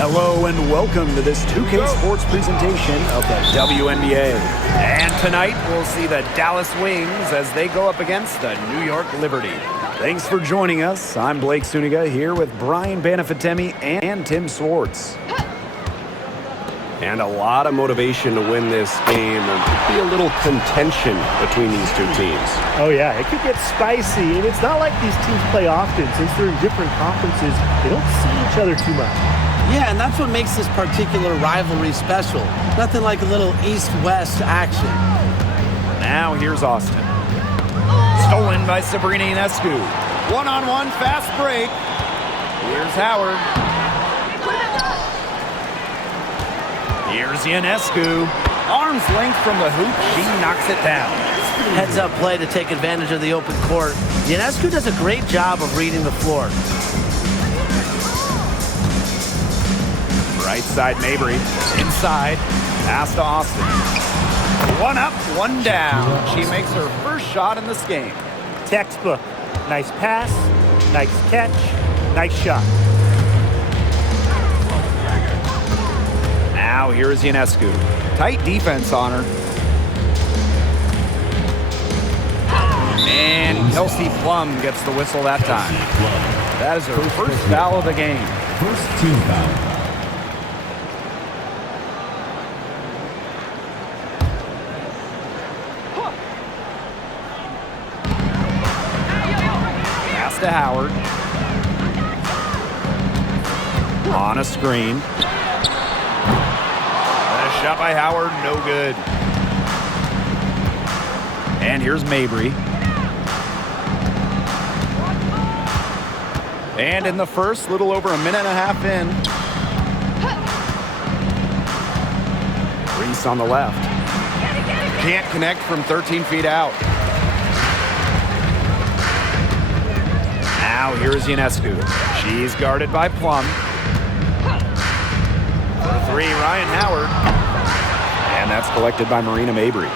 Hello and welcome to this 2K Sports presentation of the WNBA. And tonight we'll see the Dallas Wings as they go up against the New York Liberty. Thanks for joining us. I'm Blake Suniga here with Brian Banafitemi and Tim Swartz. And a lot of motivation to win this game. There could be a little contention between these two teams. Oh, yeah, it could get spicy. And it's not like these teams play often. Since they're in different conferences, they don't see each other too much. Yeah, and that's what makes this particular rivalry special. Nothing like a little East-West action. Now here's Austin. Stolen by Sabrina Ionescu. One-on-one fast break. Here's Howard. Here's Ionescu. Arm's length from the hoop. She knocks it down. Heads-up play to take advantage of the open court. Ionescu does a great job of reading the floor. Right side, Mabry. Inside. Pass to Austin. One up, one down. She makes her first shot in this game. Textbook. Nice pass, nice catch, nice shot. Now here's Ionescu. Tight defense on her. And Kelsey Plum gets the whistle that time. That is her first foul of the game. First team foul. Pass to Howard. On a screen. Shot by Howard, no good. And here's Mabry. And in the first, little over a minute and a half in. Reese on the left. Can't connect from 13 feet out. Now here's Ionescu. She's guarded by Plum. For three, Ryan Howard. And that's collected by Marina Mabry.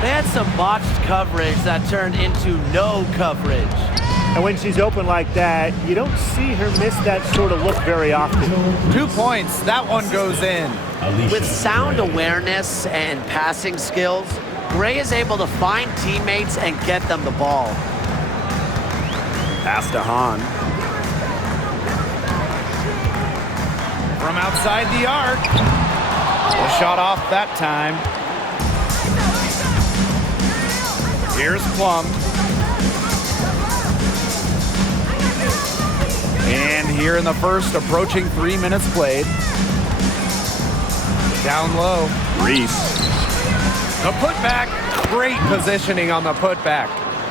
They had some botched coverage that turned into no coverage. And when she's open like that, you don't see her miss that sort of look very often. 2 points. That one goes in. With sound awareness and passing skills, Gray is able to find teammates and get them the ball. Pass to Hahn. From outside the arc. The shot off that time. Here's Plum. And here in the first, approaching 3 minutes played. Down low. Reese. The putback. Great positioning on the putback.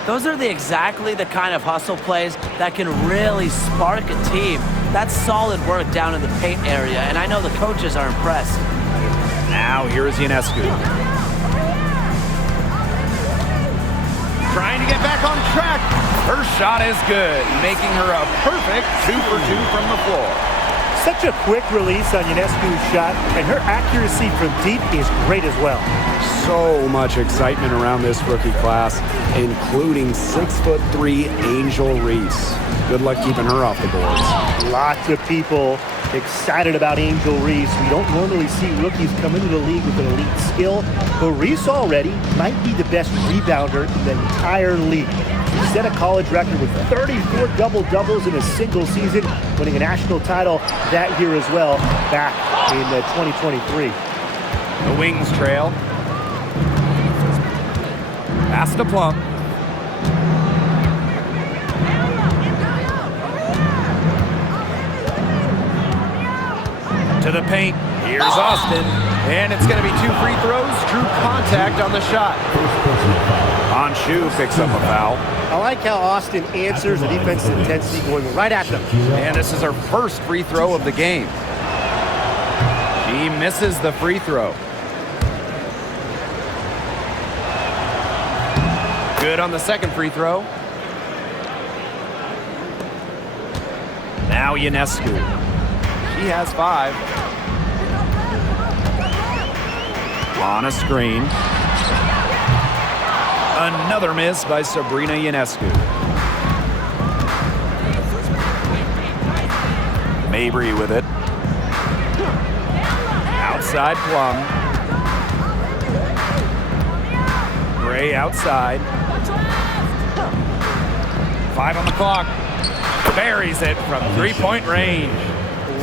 Those are exactly the kind of hustle plays that can really spark a team. That's solid work down in the paint area, and I know the coaches are impressed. Now here's Ionescu. Trying to get back on track. Her shot is good, making her a perfect 2 for 2 from the floor. Such a quick release on Ionescu's shot, and her accuracy from deep is great as well. So much excitement around this rookie class, including 6'3" Angel Reese. Good luck keeping her off the boards. Lots of people excited about Angel Reese. We don't normally see rookies come into the league with an elite skill, but Reese already might be the best rebounder in the entire league. She set a college record with 34 double-doubles in a single season, winning a national title that year as well, back in 2023. The Wings trail. Pass to Plum. To the paint. Here's Austin. And it's going to be 2 free throws. True contact on the shot. Anshu picks up a foul. I like how Austin answers the defensive intensity going right at them. And this is her first free throw of the game. She misses the free throw. Good on the second free throw. Now Ionescu. She has 5. On a screen. Another miss by Sabrina Ionescu. Mabry with it. Outside Plum. Gray outside. 5 on the clock. Buries it from three-point range.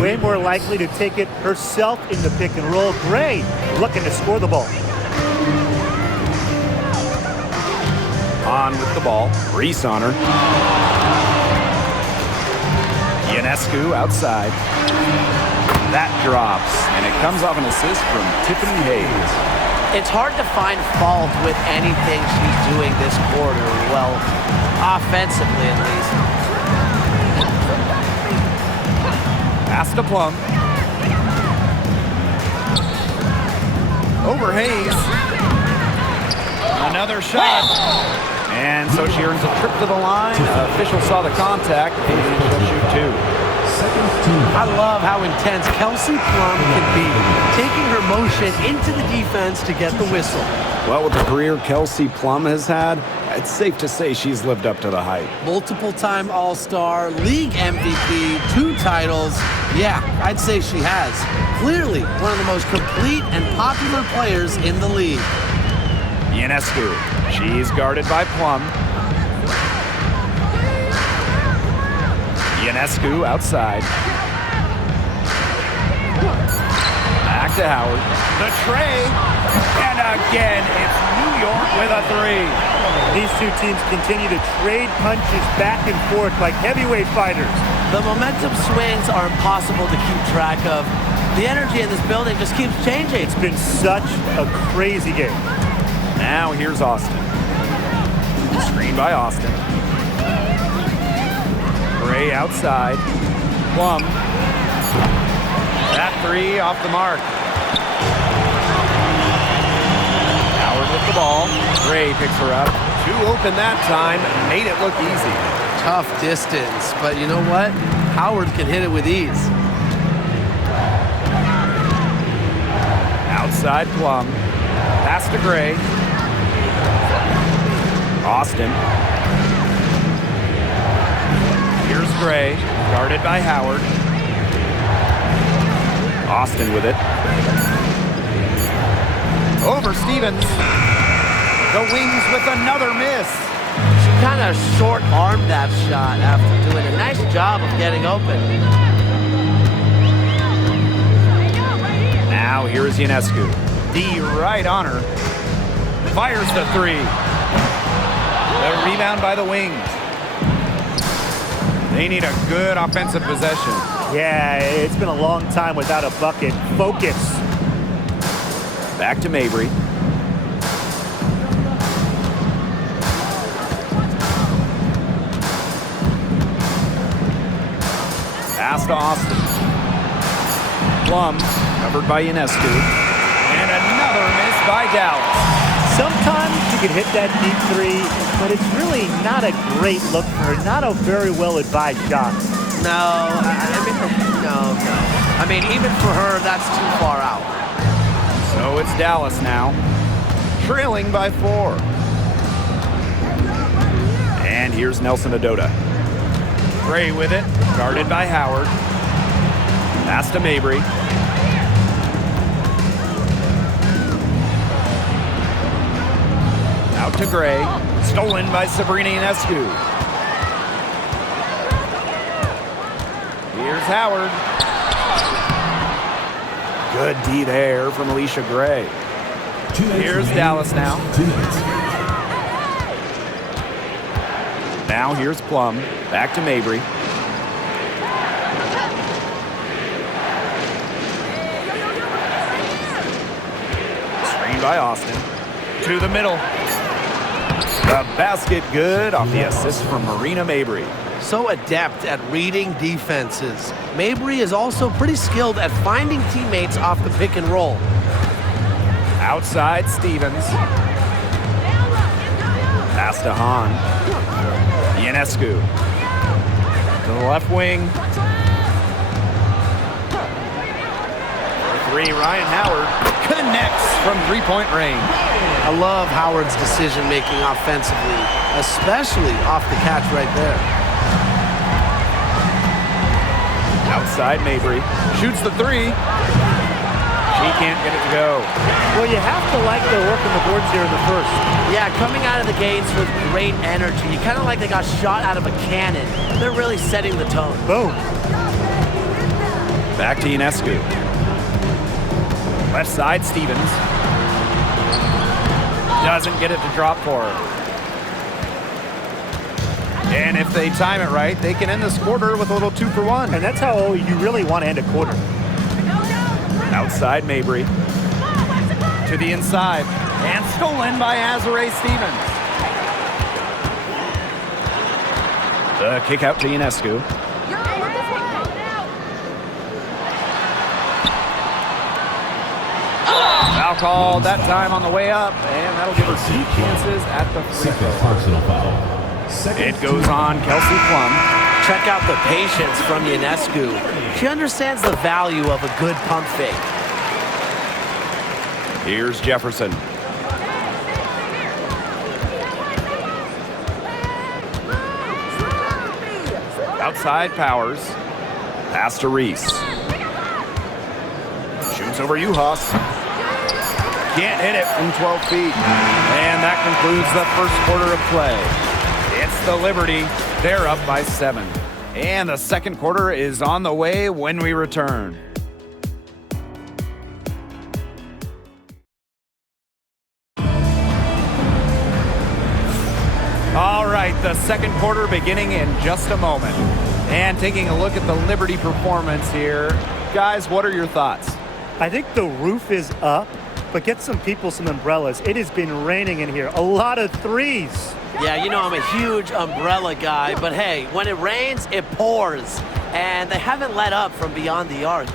Way more likely to take it herself in the pick and roll. Gray looking to score the ball. On with the ball. Reese on her. Ionescu outside. That drops, and it comes off an assist from Tiffany Hayes. It's hard to find fault with anything she's doing this quarter. Well, offensively at least. Pass to Plum. Over Hayes. Another shot. And so she earns a trip to the line. Official saw the contact, and she'll shoot 2. I love how intense Kelsey Plum can be, taking her motion into the defense to get the whistle. Well, with the career Kelsey Plum has had, it's safe to say she's lived up to the hype. Multiple-time All-Star, league MVP, 2 titles. Yeah, I'd say she has. Clearly one of the most complete and popular players in the league. Ionescu. She's guarded by Plum. Ionescu outside. Back to Howard. The tray. And again, it's New York with a 3. These two teams continue to trade punches back and forth like heavyweight fighters. The momentum swings are impossible to keep track of. The energy in this building just keeps changing. It's been such a crazy game. Now here's Austin. Screen by Austin. Gray outside. Plum. That 3 off the mark. Howard with the ball. Gray picks her up. 2 open that time. Made it look easy. Tough distance, but you know what? Howard can hit it with ease. Outside Plum. Pass to Gray. Austin. Here's Gray, guarded by Howard. Austin with it. Over Stevens. The Wings with another miss. She kind of short-armed that shot after doing a nice job of getting open. Now here's Ionescu. D right on her. Fires the 3. The rebound by the Wings. They need a good offensive possession. Yeah, it's been a long time without a bucket. Focus. Back to Mabry. Pass to Austin. Plum, covered by Ionescu. And another miss by Dallas. Sometimes you can hit that deep 3, but it's really not a great look for her. Not a very well-advised shot. No. I mean, even for her, that's too far out. So it's Dallas now, trailing by 4. And here's Nelson Adota. Gray with it, guarded by Howard. Pass to Mabry. Out to Gray. Stolen by Sabrina Ionescu. Here's Howard. Good D there from Alicia Gray. Here's Dallas now. Now here's Plum. Back to Mabry. Screen by Austin. To the middle. The basket good off the assist from Marina Mabry. So adept at reading defenses. Mabry is also pretty skilled at finding teammates off the pick and roll. Outside Stevens. Pass to Hahn. Ionescu. To the left wing. For 3, Ryan Howard connects from three-point range. I love Howard's decision-making offensively, especially off the catch right there. Outside Mabry. Shoots the three. She can't get it to go. Well, you have to like their work on the boards here in the first. Yeah, coming out of the gates with great energy. You kind of like they got shot out of a cannon. They're really setting the tone. Boom. Back to Ionescu. Left side, Stevens. Doesn't get it to drop for her. And if they time it right, they can end this quarter with a little 2-for-1. And that's how you really want to end a quarter. Outside Mabry. To the inside. And stolen by Azare Stevens. The kick out to Ionescu. Foul called that time on the way up, and that'll give her 2 chances at the free throw. Personal foul. It goes on Kelsey Plum. Check out the patience from Ionescu. She understands the value of a good pump fake. Here's Jefferson. Outside Powers. Pass to Reese. Shoots over Uhas. Can't hit it from 12 feet. And that concludes the first quarter of play. It's the Liberty. They're up by 7. And the second quarter is on the way when we return. All right, the second quarter beginning in just a moment. And taking a look at the Liberty performance here. Guys, what are your thoughts? I think the roof is up, but get some people some umbrellas. It has been raining in here. A lot of threes. Yeah, you know I'm a huge umbrella guy, but hey, when it rains, it pours. And they haven't let up from beyond the arc.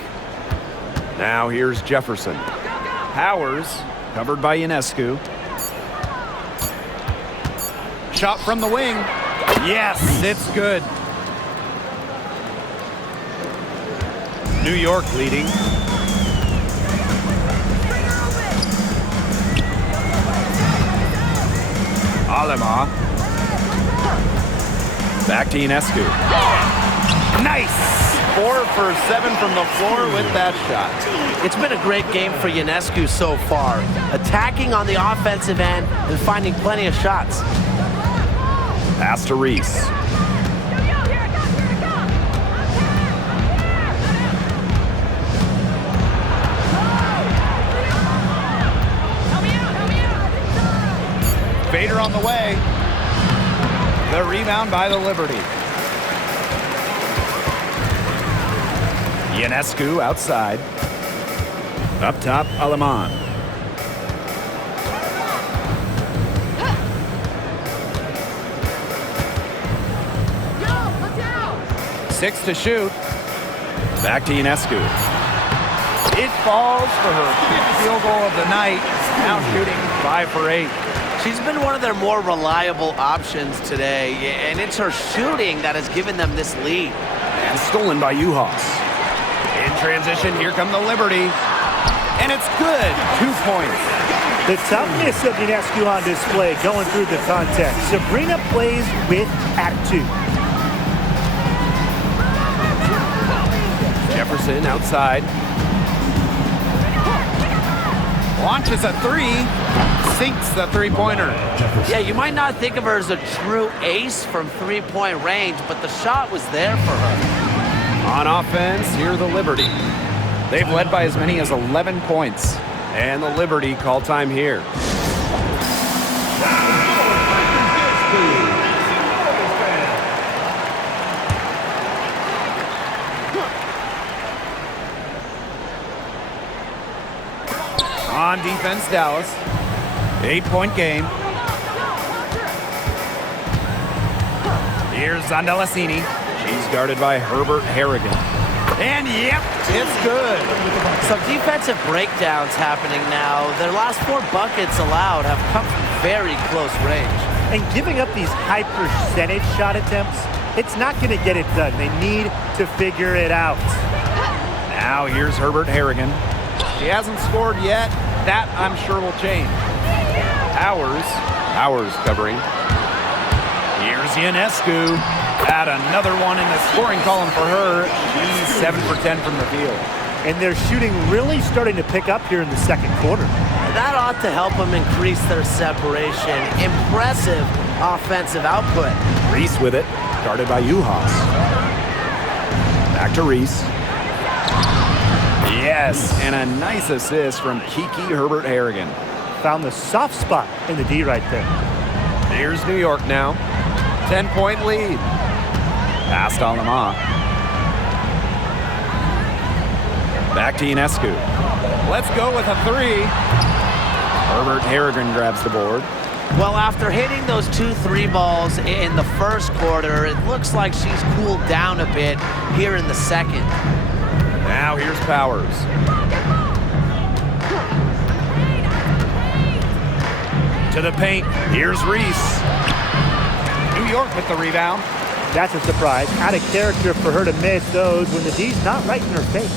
Now here's Jefferson. Powers, covered by Ionescu. Shot from the wing. Yes, it's good. New York leading. Alema. Back to Ionescu. Nice! 4 for 7 from the floor with that shot. It's been a great game for Ionescu so far. Attacking on the offensive end and finding plenty of shots. Pass to Reese. Vader on the way. The rebound by the Liberty. Ionescu outside. Up top, Aleman. Six to shoot. Back to Ionescu. It falls for her 5th field goal of the night. Now shooting 5 for 8. She's been one of their more reliable options today, and it's her shooting that has given them this lead. And stolen by Uhas. In transition, here come the Liberty. And it's good. 2 points. The toughness of Ionescu on display going through the contest. Sabrina plays with attitude. Jefferson outside. Launches a 3. Sinks the three-pointer. Yeah, you might not think of her as a true ace from three-point range, but the shot was there for her. On offense, here the Liberty. They've led by as many as 11 points. And the Liberty call time here. On defense, Dallas. 8-point game. Here's Zandalasini. She's guarded by Herbert Harrigan. And yep, it's good. Some defensive breakdowns happening now. Their last 4 buckets allowed have come from very close range. And giving up these high percentage shot attempts, it's not going to get it done. They need to figure it out. Now here's Herbert Harrigan. He hasn't scored yet. That, I'm sure, will change. Powers covering. Here's Ionescu. Add another one in the scoring column for her. She's 7 for 10 from the field. And their shooting really starting to pick up here in the second quarter. That ought to help them increase their separation. Impressive offensive output. Reese with it, guarded by Uhas. Back to Reese. Yes, and a nice assist from Kiki Herbert-Harrigan. Found the soft spot in the D right there. Here's New York now. 10-point lead. Pass to Alama. Back to Ionescu. Let's go with a three. Herbert-Harrigan grabs the board. Well, after hitting those 2 3 balls in the first quarter, it looks like she's cooled down a bit here in the second. Now here's Powers. To the paint. Here's Reese. New York with the rebound. That's a surprise. Out of character for her to miss those when the D's not right in her face.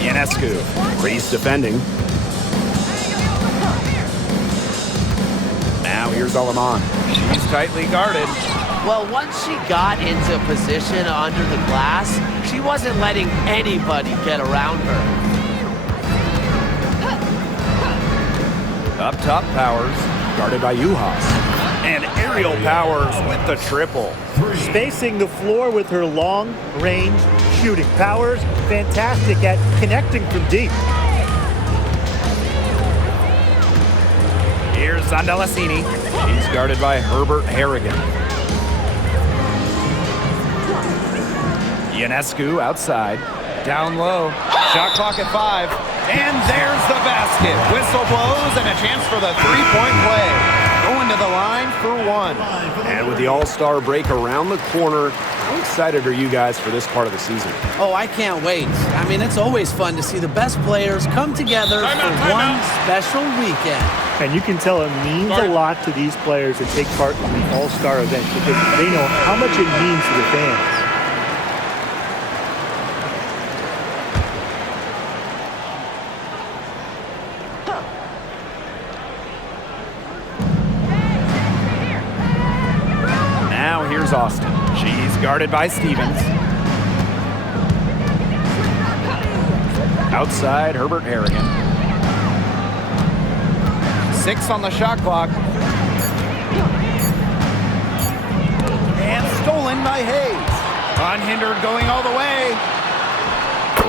Ionescu. Reese defending. Now here's Alaman. She's tightly guarded. Well, once she got into position under the glass, she wasn't letting anybody get around her. Up top, Powers. Guarded by Uhas. And Aerial Powers with the triple. Spacing the floor with her long-range shooting. Powers, fantastic at connecting from deep. Here's Zandalasini. She's guarded by Herbert-Harrigan. Ionescu outside. Down low. Shot clock at 5. And there's the basket. Whistle blows and a chance for the three-point play. Going to the line for 1. And with the All-Star break around the corner, how excited are you guys for this part of the season? Oh, I can't wait. I mean, it's always fun to see the best players come together for one special weekend. And you can tell it means a lot to these players to take part in the All-Star event because they know how much it means to the fans. Now here's Austin. She's guarded by Stevens. Outside, Herbert-Harrigan. 6 on the shot clock. And stolen by Hayes. Unhindered going all the way.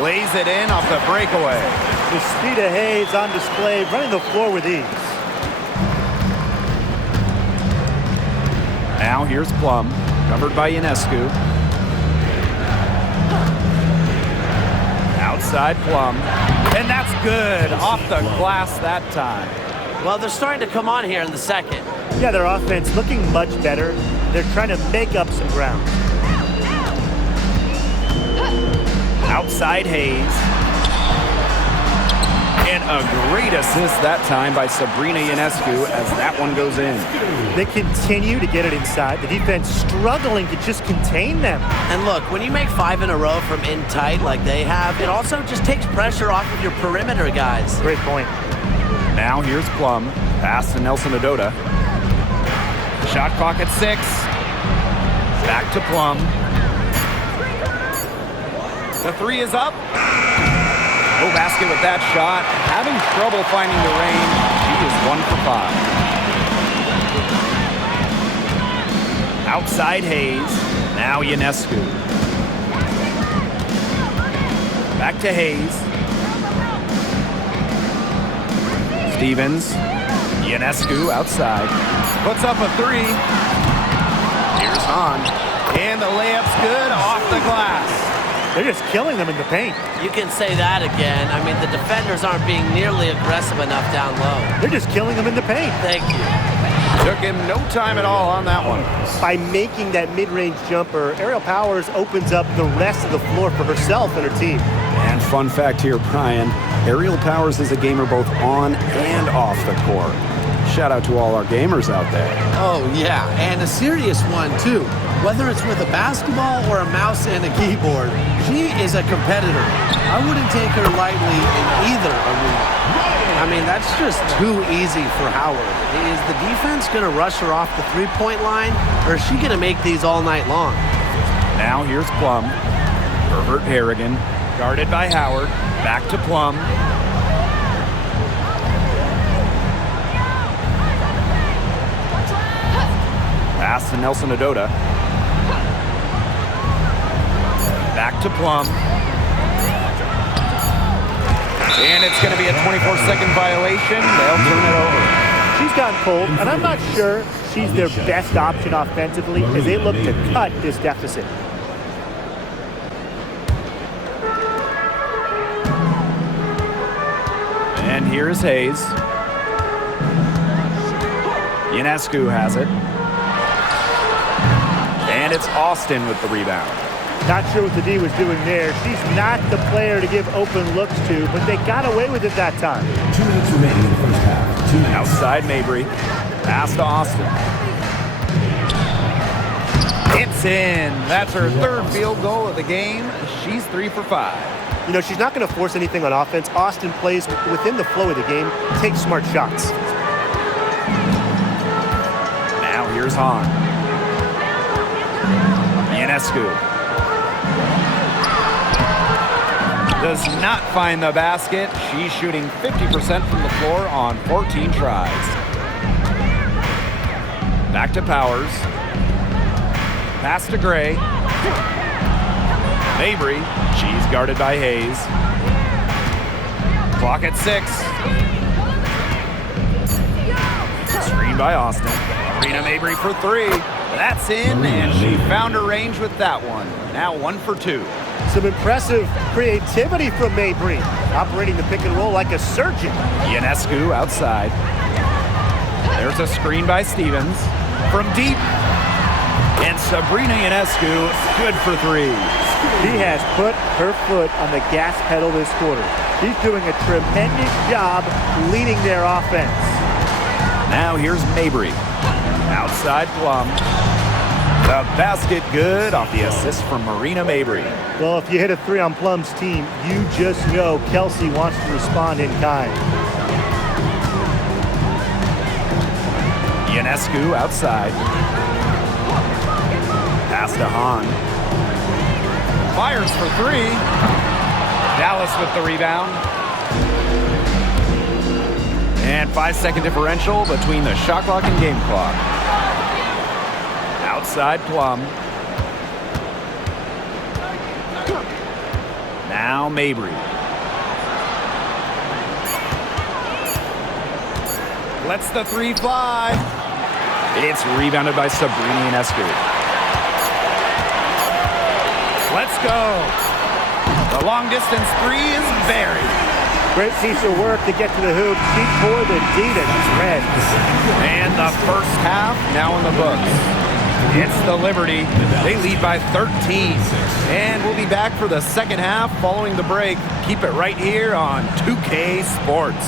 Lays it in off the breakaway. The speed of Hayes on display, running the floor with ease. Now here's Plum, covered by Ionescu. Outside Plum. And that's good. Off the glass that time. Well, they're starting to come on here in the second. Yeah, their offense looking much better. They're trying to make up some ground. Outside Hayes. And a great assist that time by Sabrina Ionescu as that one goes in. They continue to get it inside. The defense struggling to just contain them. And look, when you make 5 in a row from in tight like they have, it also just takes pressure off of your perimeter guys. Great point. Now here's Plum. Pass to Nelson Adota. Shot clock at 6. Back to Plum. The 3 is up. No basket with that shot. Having trouble finding the range. She is 1 for 5. Outside Hayes. Now Ionescu. Back to Hayes. Stevens. Ionescu outside. Puts up a 3. Here's Hahn. And the layup's good off the glass. They're just killing them in the paint. You can say that again. I mean, the defenders aren't being nearly aggressive enough down low. They're just killing them in the paint. Thank you. Took him no time at all on that one. By making that mid-range jumper, Aerial Powers opens up the rest of the floor for herself and her team. And fun fact here, Brian, Aerial Powers is a gamer both on and off the court. Shout out to all our gamers out there. Oh, yeah, and a serious one, too. Whether it's with a basketball or a mouse and a keyboard, she is a competitor. I wouldn't take her lightly in either arena. I mean, that's just too easy for Howard. Is the defense going to rush her off the three-point line, or is she going to make these all night long? Now here's Plum. Herbert Harrigan, guarded by Howard. Back to Plum. Pass to Nelson Adota. Back to Plum. And it's going to be a 24-second violation. They'll turn it over. She's gone cold, and I'm not sure she's their best option offensively as they look to cut this deficit. And here is Hayes. Ionescu has it. And it's Austin with the rebound. Not sure what the D was doing there. She's not the player to give open looks to, but they got away with it that time. 2 minutes remaining in the first half. 2 minutes. Outside Mabry. Pass to Austin. It's in. That's her third field goal of the game. She's 3 for 5. You know, she's not going to force anything on offense. Austin plays within the flow of the game, takes smart shots. Now here's Hahn. Ionescu. Does not find the basket. She's shooting 50% from the floor on 14 tries. Back to Powers. Pass to Gray. Mabry. She's guarded by Hayes. Clock at 6. Screen by Austin. Marina Mabry for 3. That's in, and she found her range with that one. Now 1 for 2. Some impressive creativity from Mabry, operating the pick and roll like a surgeon. Ionescu outside. There's a screen by Stevens. From deep. And Sabrina Ionescu, good for 3. She has put her foot on the gas pedal this quarter. She's doing a tremendous job leading their offense. Now here's Mabry. Outside Plum. The basket good off the assist from Marina Mabry. Well, if you hit a 3 on Plum's team, you just know Kelsey wants to respond in kind. Ionescu outside. Pass to Hahn. Fires for 3. Dallas with the rebound. And 5-second differential between the shot clock and game clock. Outside Plum. Now Mabry. Lets the 3 fly. It's rebounded by Sabrina Ionescu. Let's go. The long distance 3 is buried. Great piece of work to get to the hoop. She tore the D to shreds. And the first half now in the books. It's the Liberty. They lead by 13. And we'll be back for the second half following the break. Keep it right here on 2K Sports.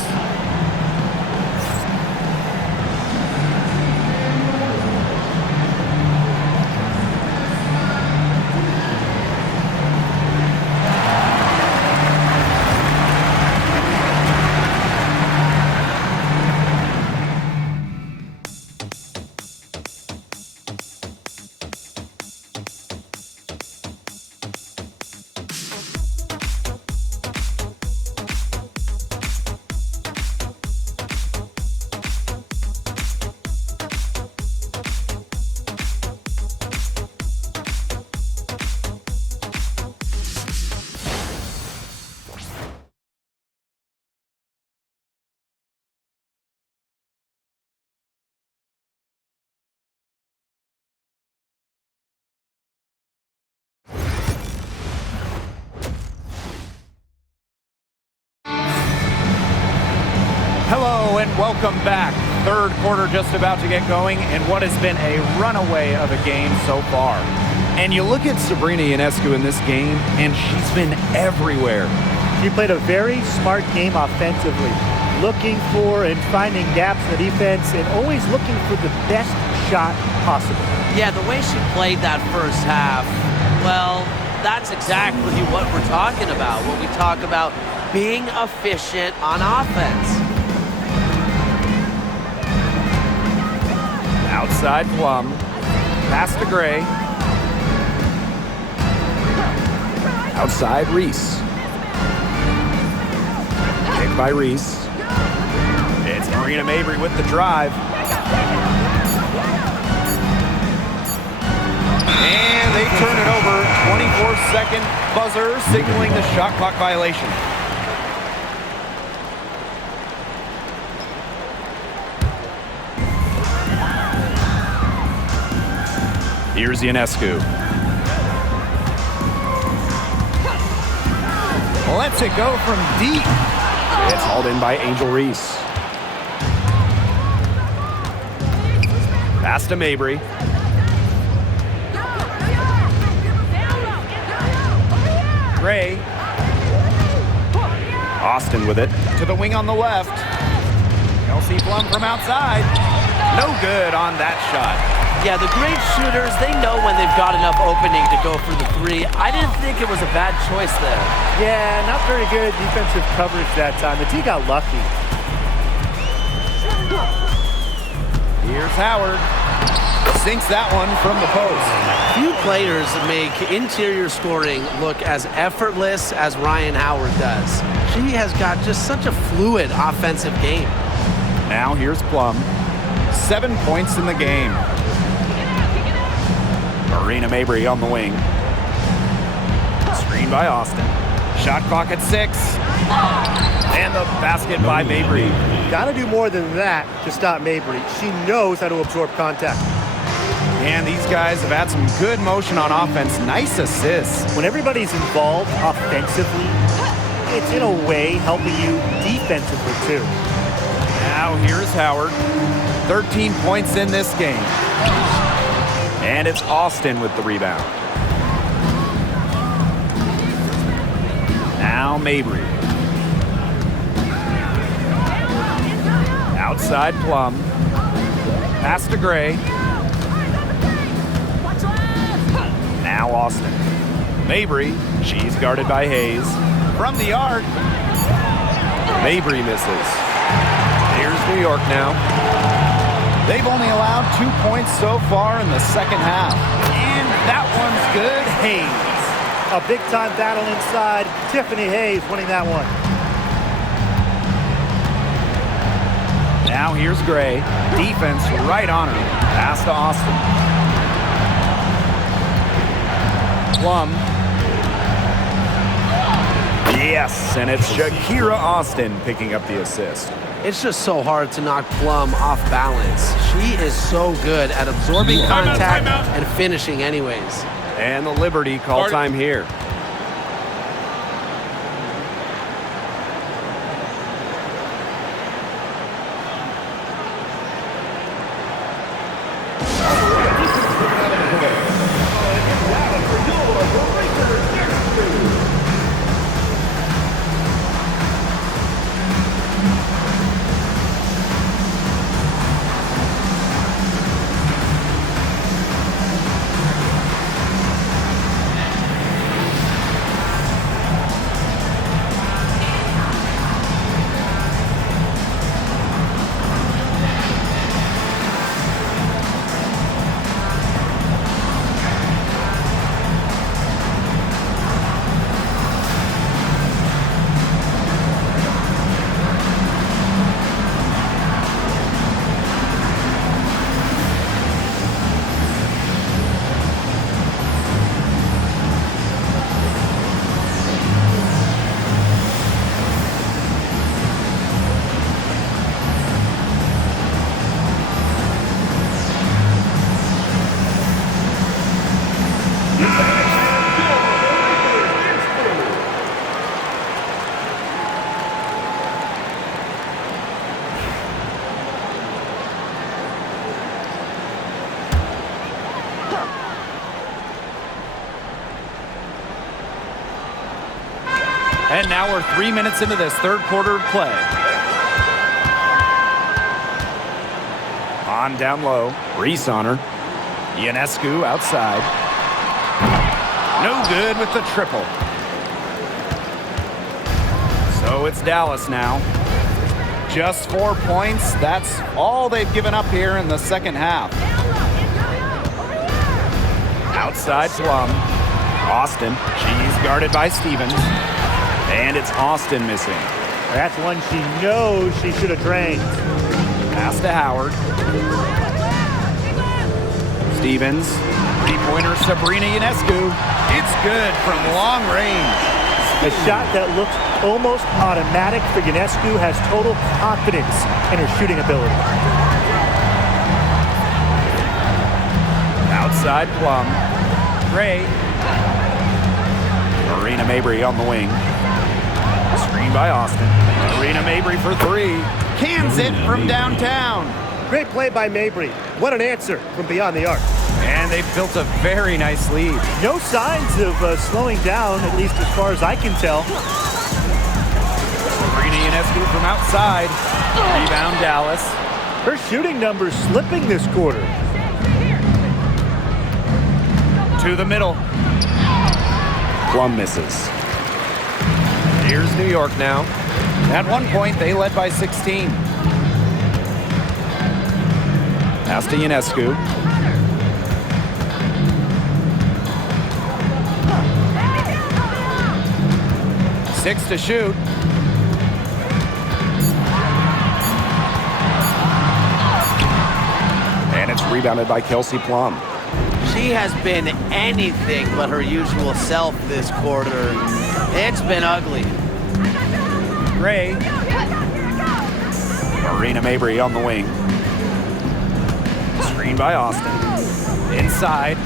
Hello and welcome back. Third quarter just about to get going in what has been a runaway of a game so far. And you look at Sabrina Ionescu in this game, and she's been everywhere. She played a very smart game offensively, looking for and finding gaps in the defense and always looking for the best shot possible. Yeah, the way she played that first half, well, that's exactly what we're talking about when we talk about being efficient on offense. Outside Plum. Pass to Gray. Outside Reese. Picked by Reese. It's Marina Mabry with the drive. And they turn it over. 24-second buzzer signaling the shot clock violation. Here's Ionescu. Lets it go from deep. It's hauled in by Angel Reese. Pass to Mabry. Gray. Austin with it. To the wing on the left. Kelsey Plum from outside. No good on that shot. Yeah, the great shooters, they know when they've got enough opening to go for the three. I didn't think it was a bad choice there. Yeah, not very good defensive coverage that time. The D got lucky. Here's Howard. Sinks that one from the post. Few players make interior scoring look as effortless as Ryan Howard does. She has got just such a fluid offensive game. Now here's Plum. 7 points in the game. Marina Mabry on the wing. Screen by Austin. Shot clock at 6. And the basket by Mabry. Got to do more than that to stop Mabry. She knows how to absorb contact. And these guys have had some good motion on offense. Nice assists. When everybody's involved offensively, it's in a way helping you defensively too. Now here's Howard. 13 points in this game. And it's Austin with the rebound. Now Mabry. Outside Plum. Pass to Gray. Now Austin. Mabry. She's guarded by Hayes. From the arc. Mabry misses. Here's New York now. They've only allowed 2 points so far in the second half. And that one's good. Hayes. A big-time battle inside. Tiffany Hayes winning that one. Now here's Gray. Defense right on her. Pass to Austin. Plum. Yes, and it's Shakira Austin picking up the assist. It's just so hard to knock Plum off balance. She is so good at absorbing contact and finishing anyways. And the Liberty call time here. And now we're 3 minutes into this third quarter of play. On down low. Reese on her. Ionescu outside. No good with the triple. So it's Dallas now. Just 4 points. That's all they've given up here in the second half. Outside Plum. Austin. She's guarded by Stevens. And it's Austin missing. That's one she knows she should have drained. Pass to Howard. Stevens. Three-pointer Sabrina Ionescu. It's good from long range. A shot that looks almost automatic for Ionescu, has total confidence in her shooting ability. Outside Plum. Gray. Marina Mabry on the wing. Screen by Austin. Marina Mabry for three. Cans it from downtown. Great play by Mabry. What an answer from beyond the arc. And they've built a very nice lead. No signs of slowing down, at least as far as I can tell. Sabrina Ionescu from outside. Rebound Dallas. Her shooting numbers slipping this quarter. To the middle. Plum misses. Here's New York now. At one point, they led by 16. Pass to Ionescu. Six to shoot. And it's rebounded by Kelsey Plum. She has been anything but her usual self this quarter. It's been ugly. Gray. Marina Mabry on the wing. Screen by Austin. Inside.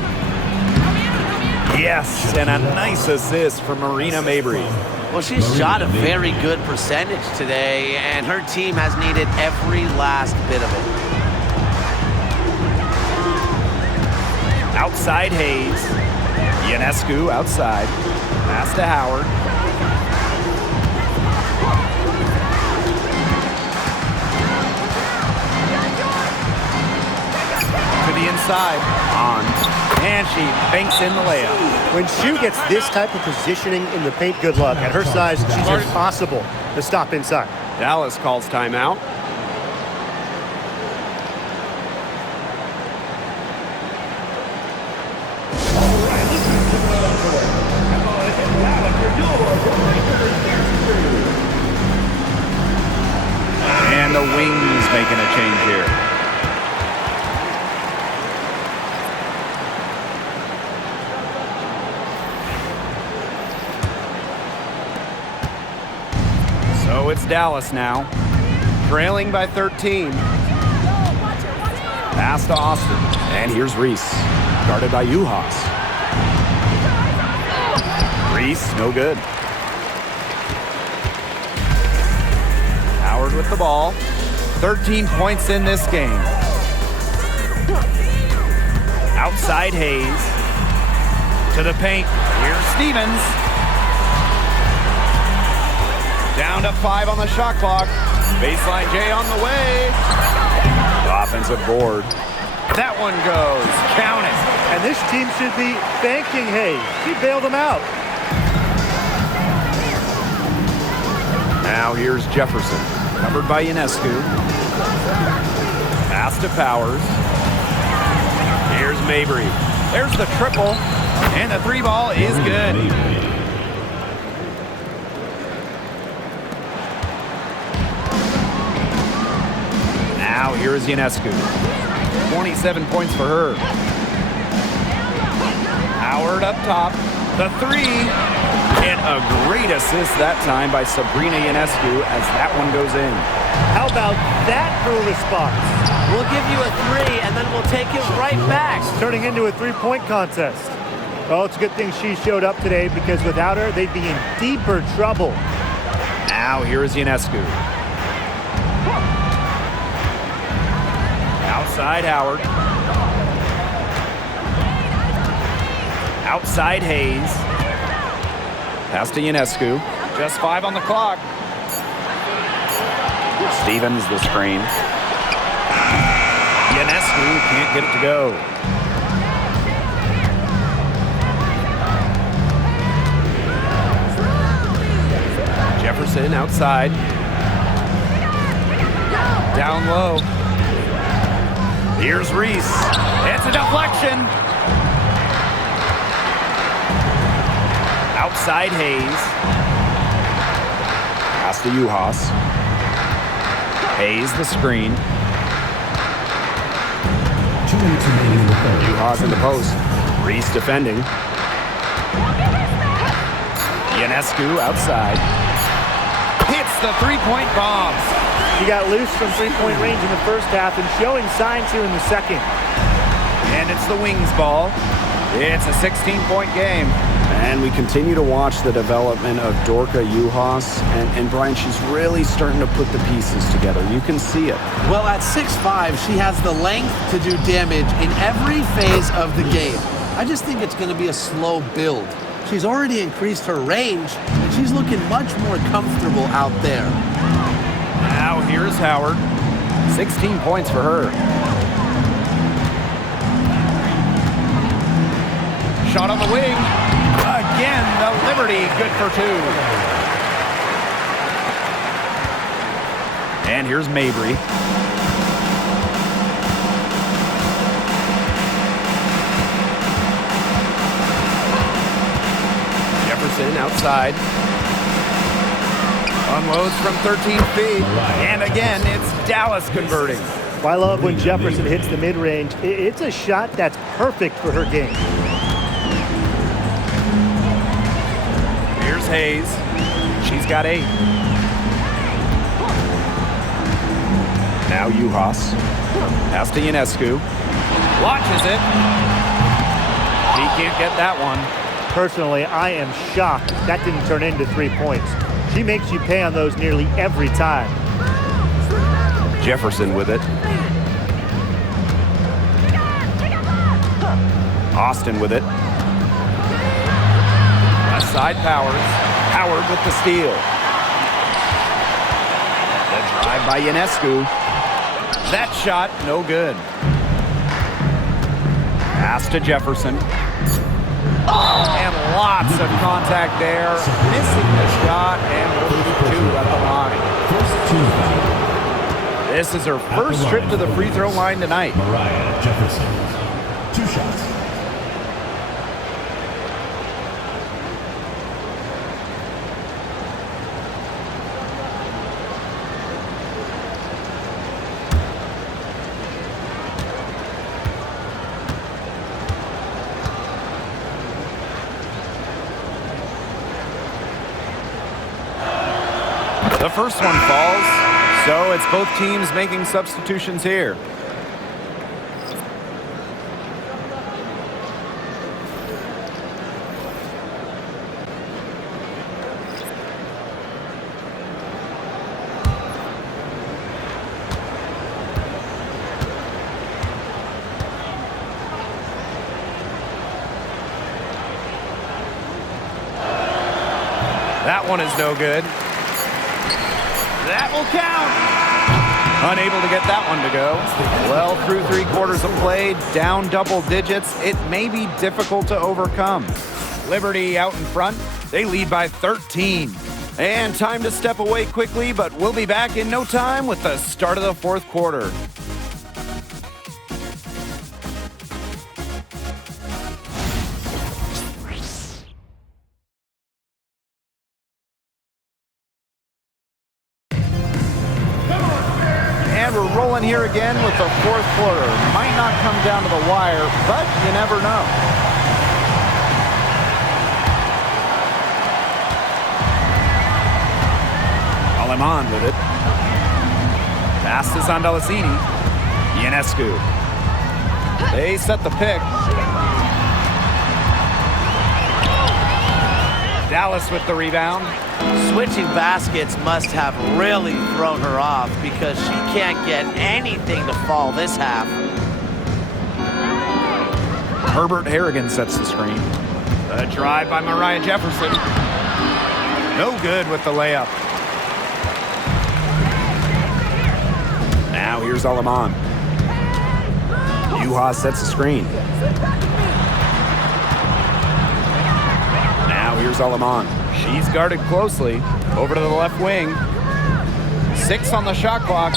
Yes, and a nice assist from Marina Mabry. Well, she's shot a very good percentage today, and her team has needed every last bit of it. Outside Hayes. Ionescu outside. Pass to Howard. To the inside. On. And she banks in the layup. When Shu gets this type of positioning in the paint, good luck. At her size, she's impossible to stop inside. Dallas calls timeout. And the Wings making a change here. So it's Dallas now, trailing by 13. Pass to Austin. And here's Reese, guarded by Uhas. Reese, no good. Howard with the ball. 13 points in this game. Outside Hayes. To the paint. Here's Stevens. Down to 5 on the shot clock. Baseline J on the way. Offensive board. That one goes. Count it. And this team should be thanking Hayes. She bailed them out. Now here's Jefferson, Covered by Ionescu. Pass to Powers. Here's Mabry. There's the triple. And the three ball is good. Now here is Ionescu. 27 points for her. Howard up top. The three. And a great assist that time by Sabrina Ionescu as that one goes in. How about that for a response? We'll give you a three, and then we'll take it right back. Turning into a three-point contest. Well, it's a good thing she showed up today, because without her, they'd be in deeper trouble. Now here is Ionescu. Outside Howard. Outside Hayes. Pass to Ionescu. Just 5 on the clock. Stevens the screen. Ionescu can't get it to go. Jefferson outside. Down low. Here's Reese. It's a deflection. Outside Hayes. Pass to Uhas. Hayes the screen. 2 minutes remaining in the third. Uhas in the post. Reese defending. Ionescu outside. Hits the three-point bomb. He got loose from three-point range in the first half and showing signs here in the second. And it's the Wings ball. It's a 16-point game. And we continue to watch the development of Dorka Uhas. And Brian, she's really starting to put the pieces together. You can see it. Well, at 6'5", she has the length to do damage in every phase of the game. I just think it's going to be a slow build. She's already increased her range, and she's looking much more comfortable out there. Now here's Howard. 16 points for her. Shot on the wing. Again, the Liberty, good for 2. And here's Mabry. Jefferson outside. Unloads from 13 feet. And again, it's Dallas converting. I love when Jefferson hits the mid-range. It's a shot that's perfect for her game. Here's Hayes. She's got 8. Now Uhas. Pass to Ionescu. Launches it. She can't get that one. Personally, I am shocked that didn't turn into 3 points. She makes you pay on those nearly every time. Jefferson with it. Austin with it. Left side Powers. Howard with the steal. The drive by Ionescu. That shot, no good. Pass to Jefferson. And lots of contact there. Missing the shot, and we'll lose 2 at the line. This is her first trip to the free throw line tonight. Mariah Jefferson. 2 shots. The first one falls, so it's both teams making substitutions here. That one is no good. That will count. Unable to get that one to go. Well, through 3 quarters of play, down double digits, it may be difficult to overcome. Liberty out in front. They lead by 13. And time to step away quickly, but we'll be back in no time with the start of the 4th quarter. And we're rolling here again with the 4th quarter. Might not come down to the wire, but you never know. Aleman with it. Pass to Sandalacini. Ionescu. They set the pick. Dallas with the rebound. Switching baskets must have really thrown her off because she can't get anything to fall this half. Herbert Harrigan sets the screen. A drive by Mariah Jefferson. No good with the layup. Now here's Aleman. Uhas sets the screen. Now here's Aleman. She's guarded closely. Over to the left wing. 6 on the shot clock.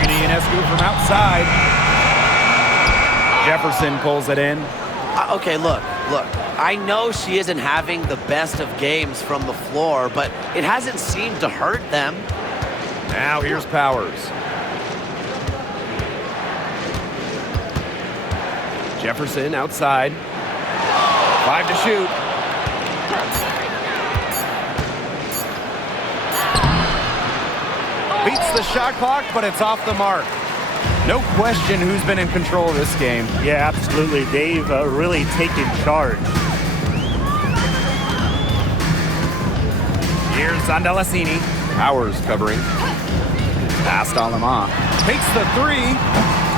Ionescu from outside. Jefferson pulls it in. Okay, look. I know she isn't having the best of games from the floor, but it hasn't seemed to hurt them. Now here's Powers. Jefferson outside. 5 to shoot. Beats the shot clock, but it's off the mark. No question who's been in control of this game. Yeah, absolutely. They've really taken charge. Here's Zandalasini. Powers covering. Past Alama. Takes the three.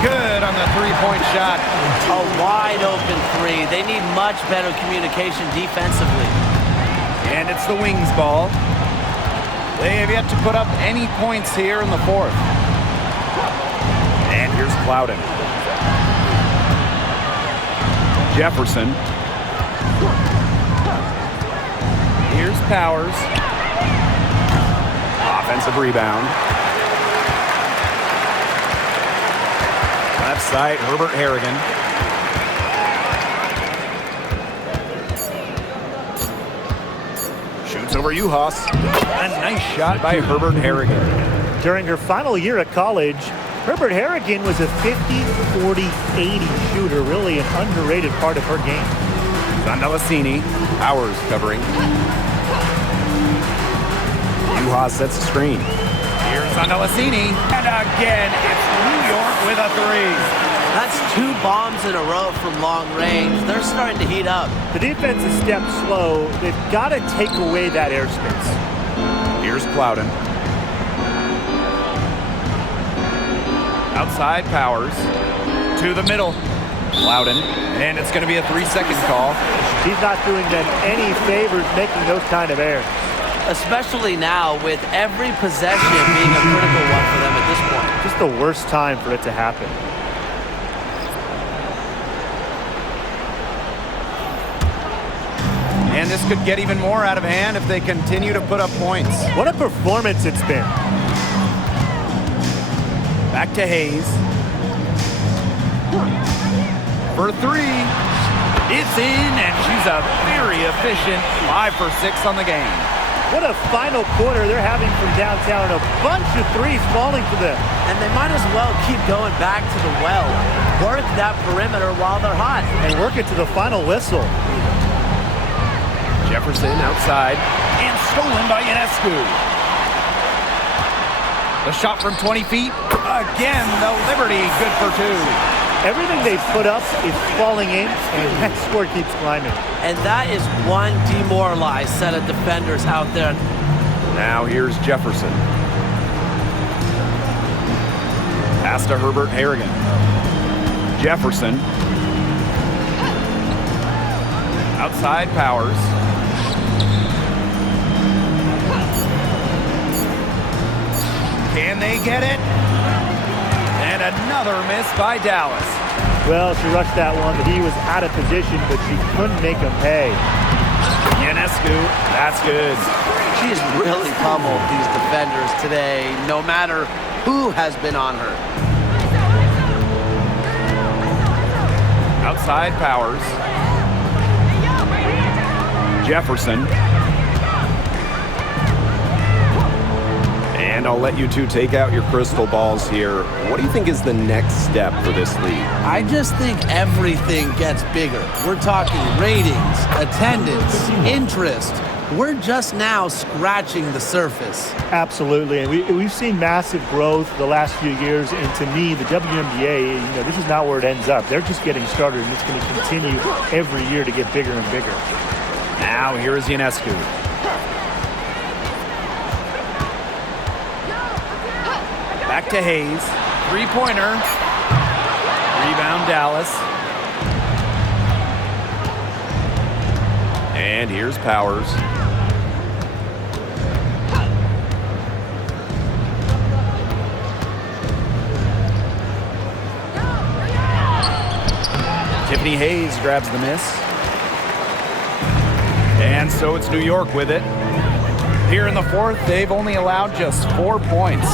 Good on the three-point shot. A wide open three. They need much better communication defensively. And it's the Wings ball. They have yet to put up any points here in the fourth. And here's Plowden. Jefferson. Here's Powers. Offensive rebound. Left side, Herbert Harrigan. Shoots over Uhas. A nice shot by Herbert Harrigan. During her final year at college, Herbert Harrigan was a 50, 40, 80 shooter, really an underrated part of her game. Zandalasini. Powers covering. Uhas sets the screen. Here's Zandalasini. And again, it's New York with a three. That's 2 bombs in a row from long range. They're starting to heat up. The defense is stepped slow. They've got to take away that airspace. Here's Plowden. Outside Powers. To the middle. Plowden. And it's going to be a 3-second call. He's not doing them any favors making those kind of errors. Especially now with every possession being a critical one for them at this point. Just the worst time for it to happen. And this could get even more out of hand if they continue to put up points. What a performance it's been. Back to Hayes. For three. It's in, and she's a very efficient 5 for 6 on the game. What a final quarter they're having from downtown. A bunch of threes falling for them. And they might as well keep going back to the well. Work that perimeter while they're hot. And work it to the final whistle. Jefferson outside. And stolen by Ionescu. The shot from 20 feet. Again, the Liberty good for 2. Everything they've put up is falling in, and that score keeps climbing. And that is one demoralized set of defenders out there. Now here's Jefferson. Pass to Herbert Harrigan. Jefferson. Outside Powers. Can they get it? And another miss by Dallas. Well, she rushed that one, but he was out of position, but she couldn't make him pay. Ionescu, that's good. She's really pummeled these defenders today, no matter who has been on her. Outside Powers. Jefferson. And I'll let you two take out your crystal balls here. What do you think is the next step for this league? I just think everything gets bigger. We're talking ratings, attendance, interest. We're just now scratching the surface. Absolutely, and we've seen massive growth the last few years, and to me, the WNBA, this is not where it ends up. They're just getting started, and it's going to continue every year to get bigger and bigger. Now here is Ionescu. Back to Hayes. Three-pointer. Rebound Dallas. And here's Powers. Tiffany Hayes grabs the miss. And so it's New York with it. Here in the fourth, they've only allowed just 4 points.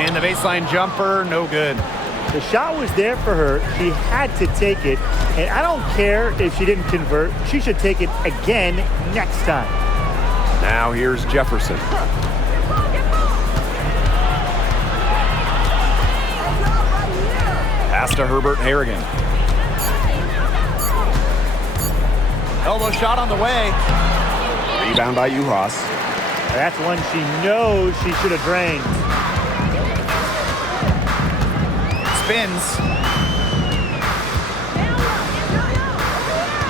And the baseline jumper, no good. The shot was there for her. She had to take it. And I don't care if she didn't convert. She should take it again next time. Now here's Jefferson. Pass to Herbert Harrigan. Elbow shot on the way. Rebound by Uhas. That's one she knows she should have drained. Spins.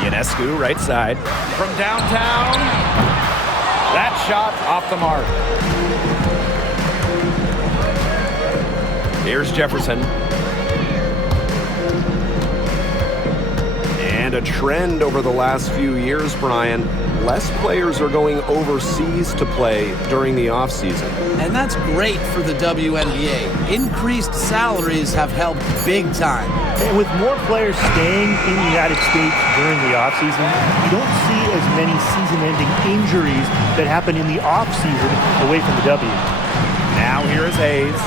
Ionescu, right side. From downtown. That shot off the mark. Here's Jefferson. And a trend over the last few years, Brian. Less players are going overseas to play during the offseason. And that's great for the WNBA. Increased salaries have helped big time. And with more players staying in the United States during the offseason, you don't see as many season-ending injuries that happen in the offseason away from the W. Now here is Hayes.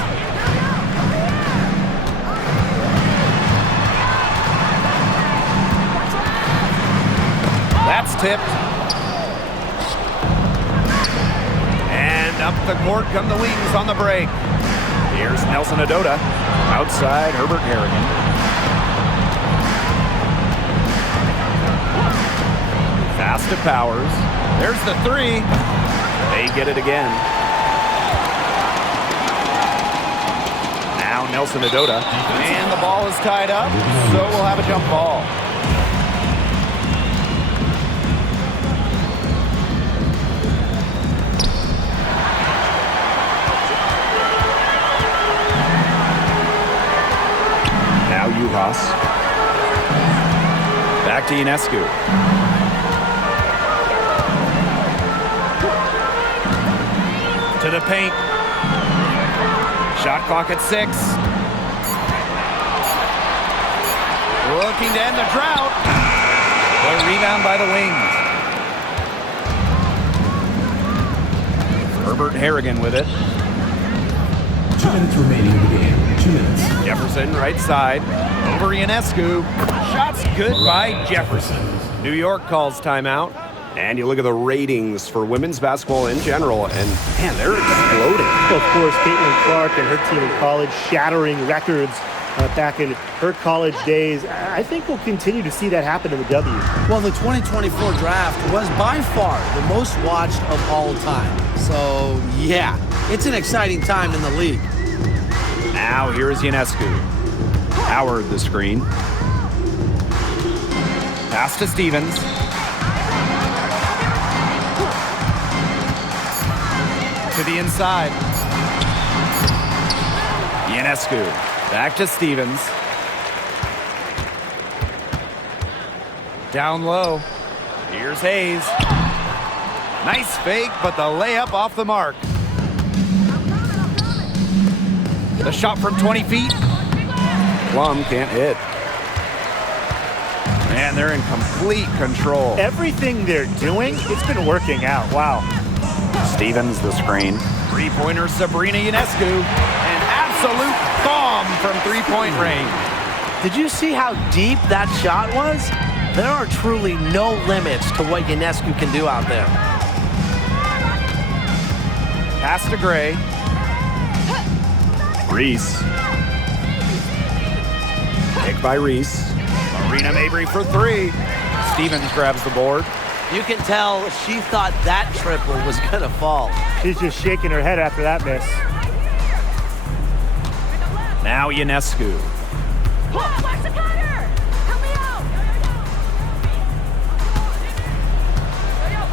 That's tipped. And up the court come the Wings on the break. Here's Nelson Adota. Outside, Herbert Harrigan. Pass to Powers. There's the three. They get it again. Now Nelson Adota. And the ball is tied up, so we'll have a jump ball. Now Uhas. Back to Ionescu. To the paint. Shot clock at 6. Looking to end the drought. The rebound by the Wings. Herbert Harrigan with it. 2 minutes remaining in the game. 2 minutes. Jefferson, right side. Over Ionescu. Shot's good by Jefferson. New York calls timeout. And you look at the ratings for women's basketball in general, and man, they're exploding. Of course, Caitlin Clark and her team in college shattering records back in her college days. I think we'll continue to see that happen in the W. Well, the 2024 draft was by far the most watched of all time. So, yeah, it's an exciting time in the league. Now here's Ionescu. Howard the screen. Pass to Stevens. To the inside. Ionescu. Back to Stevens. Down low. Here's Hayes. Nice fake, but the layup off the mark. The shot from 20 feet. Plum can't hit. Man, they're in complete control. Everything they're doing, it's been working out. Wow. Stevens the screen. Three-pointer Sabrina Ionescu. An absolute bomb from three-point range. Did you see how deep that shot was? There are truly no limits to what Ionescu can do out there. Pass to Gray. Reese. Pick by Reese. Marina Mabry for three. Stevens grabs the board. You can tell she thought that triple was gonna fall. She's just shaking her head after that miss. Now Ionescu.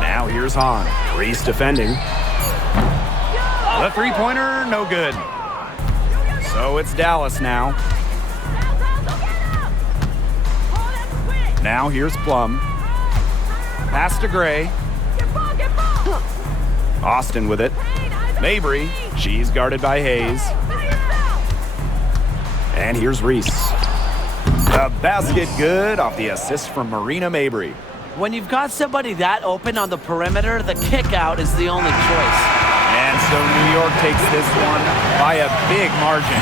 Now here's Hahn. Reese defending. The three-pointer, no good. So it's Dallas now. Now here's Plum. Pass to Gray. Austin with it. Mabry. She's guarded by Hayes. And here's Reese. The basket good off the assist from Marina Mabry. When you've got somebody that open on the perimeter, the kick out is the only choice. And so New York York takes this one by a big margin.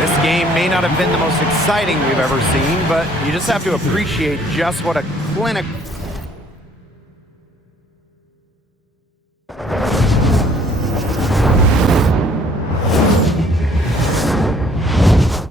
This game may not have been the most exciting we've ever seen, but you just have to appreciate just what a clinical